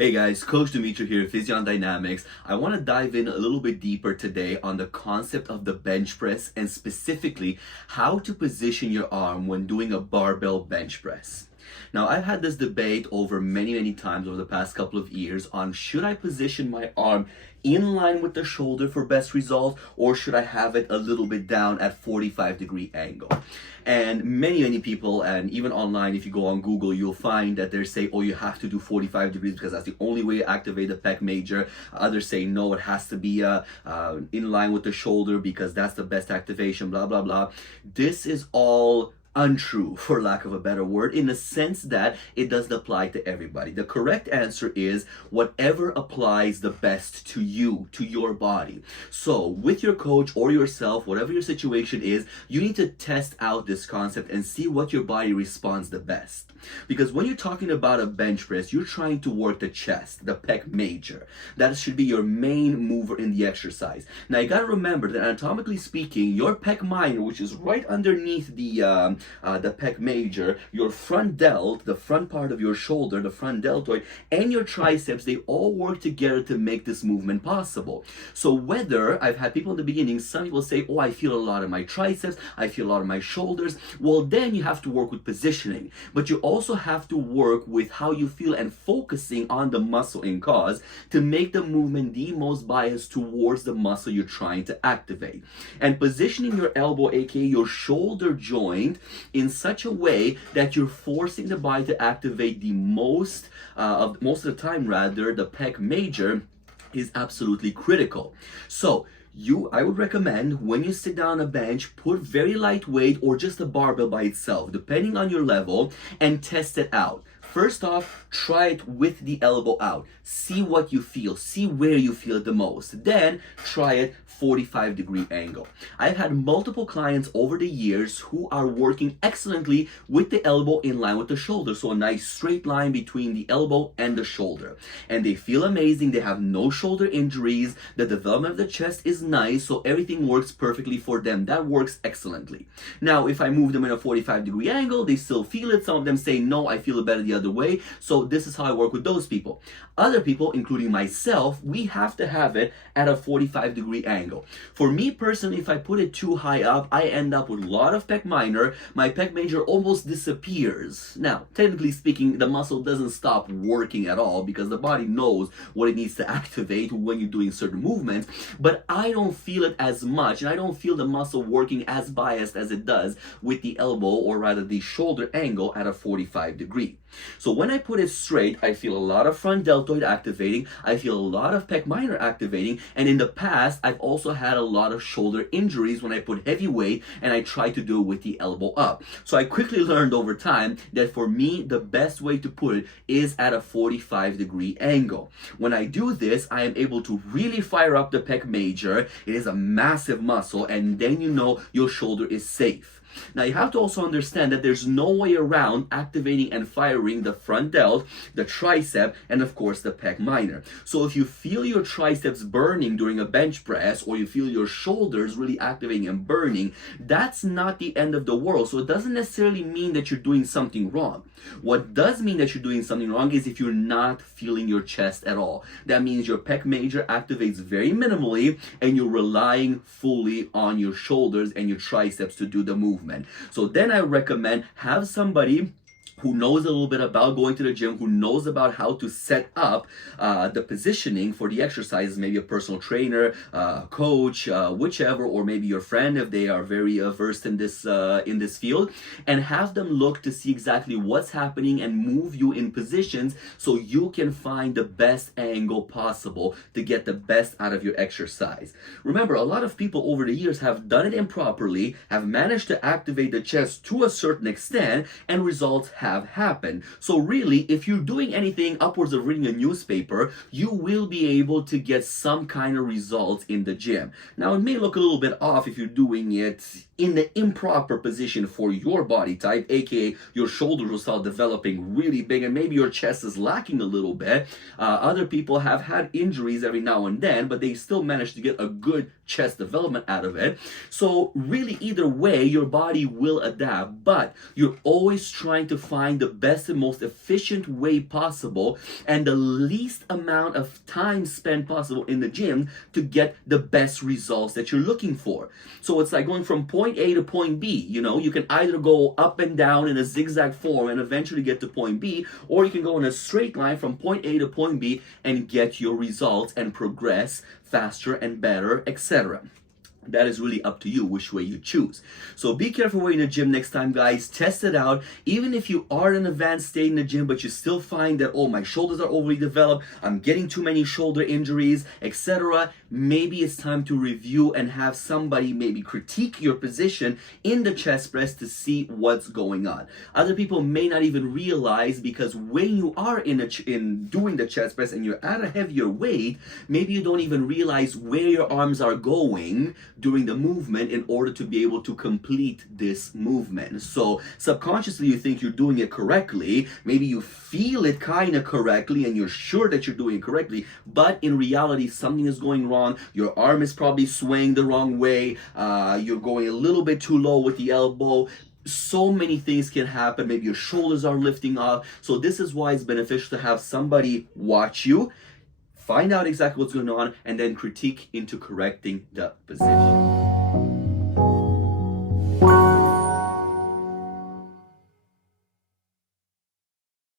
Hey guys, Coach Dimitri here, Physio Dynamics. I want to dive in a little bit deeper today on the concept of the bench press and specifically how to position your arm when doing a barbell bench press. Now, I've had this debate over many times over the past couple of years on should I position my arm in line with the shoulder for best result, or should I have it a little bit down at 45-degree angle? And many people, and even online, if you go on Google, you'll find that they say, oh, you have to do 45 degrees because that's the only way to activate the pec major. Others say, no, it has to be in line with the shoulder because that's the best activation, blah, blah, blah. This is all untrue, for lack of a better word, in the sense that it doesn't apply to everybody. The correct answer is whatever applies the best to you, to your body. So with your coach or yourself, whatever your situation is, you need to test out this concept and see what your body responds the best. Because when you're talking about a bench press, you're trying to work the chest, the pec major. That should be your main mover in the exercise. Now you gotta remember that anatomically speaking, your pec minor, which is right underneath the pec major, your front delt, the front part of your shoulder, the front deltoid, and your triceps, they all work together to make this movement possible. So whether, I've had people in the beginning, some people say, oh, I feel a lot in my triceps, I feel a lot in my shoulders. Well, then you have to work with positioning. But you also have to work with how you feel and focusing on the muscle in cause to make the movement the most biased towards the muscle you're trying to activate. And positioning your elbow, aka your shoulder joint, in such a way that you're forcing the body to activate the most of the time rather, the pec major, is absolutely critical. So I would recommend when you sit down on a bench, put very light weight or just a barbell by itself, depending on your level, and test it out. First off, try it with the elbow out. See what you feel. See where you feel it the most. Then try it 45-degree angle. I've had multiple clients over the years who are working excellently with the elbow in line with the shoulder. So a nice straight line between the elbow and the shoulder. And they feel amazing. They have no shoulder injuries. The development of the chest is nice. So everything works perfectly for them. That works excellently. Now, if I move them in a 45-degree angle, they still feel it. Some of them say, no, I feel it better the other way. So this is how I work with those people. Other people, including myself, we have to have it at a 45-degree angle. For me personally, if I put it too high up, I end up with a lot of pec minor. My pec major almost disappears. Now, technically speaking, the muscle doesn't stop working at all because the body knows what it needs to activate when you're doing certain movements, but I don't feel it as much, and I don't feel the muscle working as biased as it does with the elbow, or rather the shoulder angle, at a 45-degree. So when I put it straight, I feel a lot of front deltoid activating, I feel a lot of pec minor activating, and in the past, I've also had a lot of shoulder injuries when I put heavy weight and I try to do it with the elbow up. So I quickly learned over time that for me, the best way to put it is at a 45-degree angle. When I do this, I am able to really fire up the pec major. It is a massive muscle, and then you know your shoulder is safe. Now you have to also understand that there's no way around activating and firing the front delt, the tricep, and of course the pec minor. So if you feel your triceps burning during a bench press, or you feel your shoulders really activating and burning, that's not the end of the world. So it doesn't necessarily mean that you're doing something wrong. What does mean that you're doing something wrong is if you're not feeling your chest at all. That means your pec major activates very minimally and you're relying fully on your shoulders and your triceps to do the movement. So then I recommend have somebody who knows a little bit about going to the gym, who knows about how to set up the positioning for the exercises, maybe a personal trainer, coach, whichever, or maybe your friend if they are very versed in this field, and have them look to see exactly what's happening and move you in positions so you can find the best angle possible to get the best out of your exercise. Remember, a lot of people over the years have done it improperly, have managed to activate the chest to a certain extent, and results have happened. So really, if you're doing anything upwards of reading a newspaper, you will be able to get some kind of results in the gym. Now, it may look a little bit off if you're doing it in the improper position for your body type, aka your shoulders will start developing really big and maybe your chest is lacking a little bit. Other people have had injuries every now and then, but they still manage to get a good chest development out of it. So really, either way, your body will adapt, but you're always trying to find the best and most efficient way possible and the least amount of time spent possible in the gym to get the best results that you're looking for. So it's like going from point A to point B. You know, you can either go up and down in a zigzag form and eventually get to point B, or you can go in a straight line from point A to point B and get your results and progress faster and better, etc. That is really up to you which way you choose. So be careful when you're in the gym next time, guys. Test it out. Even if you are in an advanced state in the gym, but you still find that, oh, my shoulders are overly developed, I'm getting too many shoulder injuries, etc. Maybe it's time to review and have somebody maybe critique your position in the chest press to see what's going on. Other people may not even realize, because when you are in doing the chest press and you're at a heavier weight, maybe you don't even realize where your arms are going during the movement in order to be able to complete this movement. So subconsciously you think you're doing it correctly, maybe you feel it kind of correctly and you're sure that you're doing it correctly, but in reality something is going wrong. Your arm is probably swaying the wrong way, you're going a little bit too low with the elbow. So many things can happen. Maybe your shoulders are lifting off. So this is why it's beneficial to have somebody watch you, find out exactly what's going on, and then critique into correcting the position.